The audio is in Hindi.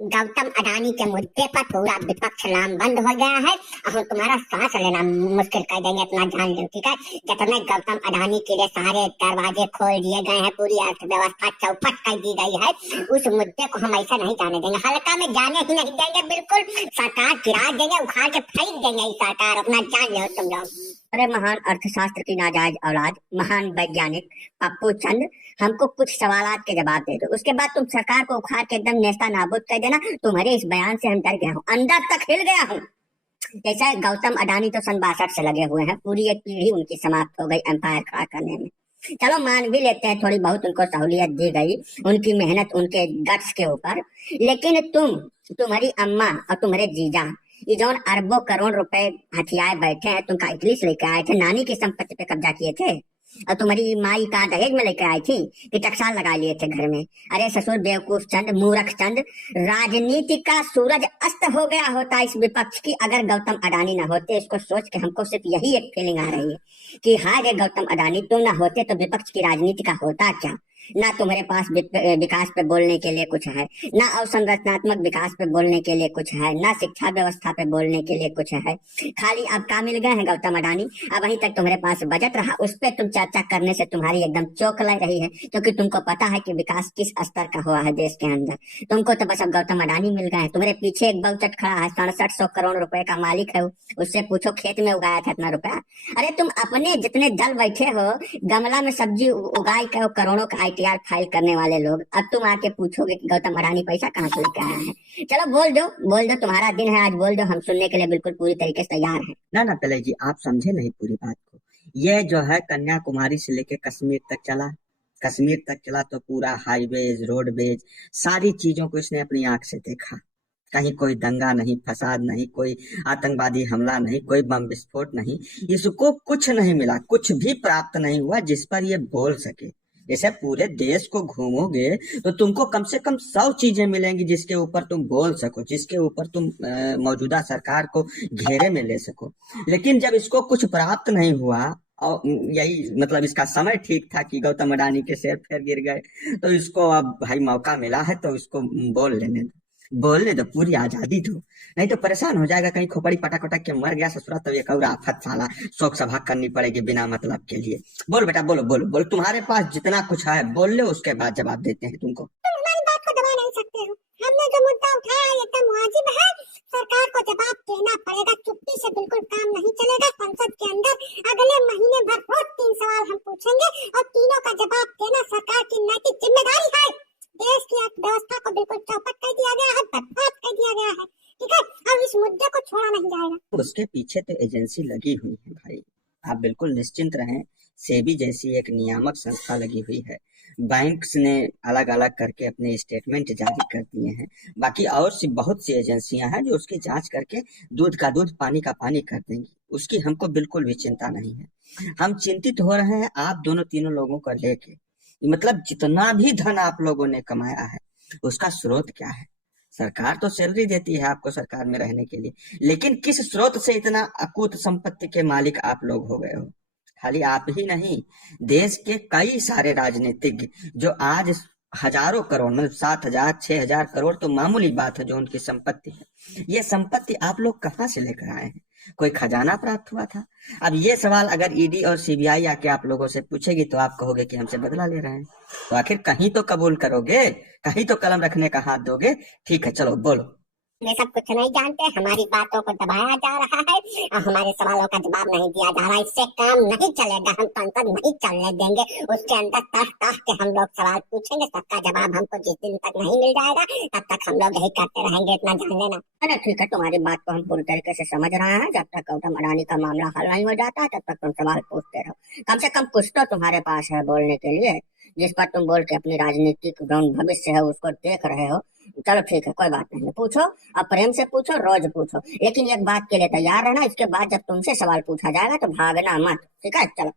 गौतम अडानी के मुद्दे पर पूरा विपक्ष लामबंद हो गया है और तुम्हारा सांस लेना मुश्किल कर देंगे, अपना जान लो। ठीक है, जितने गौतम अडानी के लिए सारे दरवाजे खोल दिए गए हैं, पूरी अर्थव्यवस्था चौपट कर दी गई है, उस मुद्दे को हम ऐसा नहीं जाने देंगे, हल्का में जाने ही नहीं देंगे। बिल्कुल सरकार गिरा देंगे, उखाड़ के फेंक देंगे ये सरकार, अपना जान लो तुम लोग। अरे महान अर्थशास्त्र की नाजायज औलाद, महान वैज्ञानिक पप्पू चंद, हमको कुछ सवालात के जवाब दे दो, उसके बाद तुम सरकार को उखाड़ के एकदम नेस्ता नाबूद कर देना। तुम्हारे इस बयान से हम डर गया हूँ, अंदर तक हिल गया हूँ। जैसा गौतम अडानी तो सन 62 से लगे हुए हैं, पूरी एक पीढ़ी उनकी समाप्त हो गई एम्पायर खड़ा करने में। चलो मान भी लेते हैं, थोड़ी बहुत उनको सहूलियत दी गई, उनकी मेहनत उनके गट्स के ऊपर, लेकिन तुम्हारी अम्मा और तुम्हारे जीजा ये जो अरबों करोड़ रुपए हथियाए बैठे हैं, तुम काइटली से लेकर आए थे, नानी की संपत्ति पे कब्जा किए थे, और तुम्हारी माई का दहेज में लेकर आई थी कि टकसाल लगा लिए थे घर में। अरे ससुर बेवकूफ चंद, मूर्ख चंद, राजनीति का सूरज अस्त हो गया होता इस विपक्ष की अगर गौतम अडानी ना होते। इसको सोच के हमको सिर्फ यही एक फीलिंग आ रही है कि हाय रे गौतम अडानी, तुम ना होते तो विपक्ष की राजनीति का होता क्या। ना तुम्हारे पास विकास पे बोलने के लिए कुछ है, ना अवसंरचनात्मक विकास पे बोलने के लिए कुछ है, ना शिक्षा व्यवस्था पे बोलने के लिए कुछ है। खाली अब क्या मिल गए हैं गौतम अडानी, अब वहीं तक तुम्हारे पास बजट रहा, उस पर तुम चर्चा करने से तुम्हारी एकदम चौंक लग रही है, क्योंकि तुमको पता है कि विकास किस स्तर का हुआ है देश के अंदर। तुमको तो बस अब गौतम अडानी मिल गए हैं, तुम्हारे पीछे एक बहुचट खड़ा है, 6700 करोड़ रुपए का मालिक है, उससे पूछो खेत में उगाया था इतना रुपया। अरे तुम अपने जितने दल बैठे हो, गमला में सब्जी उगाई के करोड़ों का ITR फाइल करने वाले लोग, अब तुम आके पूछोगे कि गौतम अडानी पैसा कहाँ से लेके आया है। चलो बोल दो, तुम्हारा दिन है आज, बोल दो, हम सुनने के लिए बिल्कुल पूरी तरीके से तैयार हैं। ना ना तले जी, आप समझे नहीं पूरी बात को। ये जो है कन्याकुमारी से लेके कश्मीर तक चला, कश्मीर तक चला तो पूरा हाईवेज रोडवेज सारी चीजों को इसने अपनी आंख से देखा। कहीं कोई दंगा नहीं, फसाद नहीं, कोई आतंकवादी हमला नहीं, कोई बम विस्फोट नहीं, इसको कुछ नहीं मिला, कुछ भी प्राप्त नहीं हुआ जिस पर ये बोल सके। जैसे पूरे देश को घूमोगे तो तुमको कम से कम 100 चीजें मिलेंगी जिसके ऊपर तुम बोल सको, जिसके ऊपर तुम मौजूदा सरकार को घेरे में ले सको। लेकिन जब इसको कुछ प्राप्त नहीं हुआ, और यही मतलब इसका समय ठीक था कि गौतम अडानी के शेयर फेर गिर गए, तो इसको अब भाई मौका मिला है तो इसको बोलने दो, पूरी आजादी दो, नहीं तो परेशान हो जाएगा, कहीं खोपड़ी पटक पटक के मर गया ससुरा तो एक और आफत साला, शोक सभा करनी पड़ेगी बिना मतलब के लिए। बोल बेटा, बोलो बोलो बोलो, तुम्हारे पास जितना कुछ है बोल लो, उसके बाद जवाब देते हैं तुमको। तुम हमारी बात को दबा नहीं सकते हो, हमने जो मुद्दा उठाया है एकदम वाजिब है, सरकार को जवाब देना पड़ेगा, चुप्पी से बिल्कुल काम नहीं चलेगा। संसद के अंदर अगले महीने भर रोज 3 सवाल हम पूछेंगे और तीनों का जवाब देना सरकार की नैतिक जिम्मेदारी है। देश की अर्थव्यवस्था को बिल्कुल चौपट कर दिया गया है, बर्बाद कर दिया गया है, ठीक है, और इस मुद्दे को छोड़ा नहीं जाएगा। उसके पीछे तो एजेंसी लगी हुई है भाई, आप बिल्कुल निश्चिंत रहें। सेबी जैसी एक नियामक संस्था लगी हुई है, बैंक्स ने अलग अलग करके अपने स्टेटमेंट जारी कर दिए हैं, बाकी और बहुत सी एजेंसियां हैं जो उसकी जांच करके दूध का दूध पानी का पानी कर देंगी, उसकी हमको बिल्कुल भी चिंता नहीं है। हम चिंतित हो रहे हैं आप दोनों तीनों लोगों को लेके, मतलब जितना भी धन आप लोगों ने कमाया है उसका स्रोत क्या है। सरकार तो सैलरी देती है आपको सरकार में रहने के लिए, लेकिन किस स्रोत से इतना अकूत संपत्ति के मालिक आप लोग हो गए हो। खाली आप ही नहीं, देश के कई सारे राजनीतिज्ञ जो आज हजारों करोड़, मतलब 7,000 6,000 करोड़ तो मामूली बात है जो उनकी संपत्ति है, ये संपत्ति आप लोग कहाँ से लेकर आए हैं, कोई खजाना प्राप्त हुआ था। अब ये सवाल अगर ईडी और सीबीआई आके आप लोगों से पूछेगी तो आप कहोगे कि हमसे बदला ले रहे हैं, तो आखिर कहीं तो कबूल करोगे, कहीं तो कलम रखने का हाथ दोगे। ठीक है चलो बोलो। ये सब कुछ नहीं जानते, हमारी बातों को दबाया जा रहा है और हमारे सवालों का जवाब नहीं दिया जा रहा, इससे काम नहीं चलेगा, हम संसद नहीं चलने देंगे। उसके अंदर तह के हम लोग सवाल पूछेंगे, सबका जवाब हमको जिस दिन तक नहीं मिल जाएगा तब तक हम लोग यही करते रहेंगे, इतना जान लेना। अरे ठीक है, तुम्हारी बात को हम पूरी तरीके से समझ रहे हैं, जब तक गौतम अडानी का मामला हल नहीं हो जाता तब तक तुम सवाल पूछते रहो, कम से कम कुछ तो तुम्हारे पास है बोलने के लिए, जिस पर तुम बोल के अपनी राजनीतिक भविष्य है उसको देख रहे हो। चलो ठीक है, कोई बात नहीं, पूछो, अब प्रेम से पूछो, रोज पूछो, लेकिन एक बात के लिए तैयार रहना, इसके बाद जब तुमसे सवाल पूछा जाएगा तो भागना मत, ठीक है। चलो।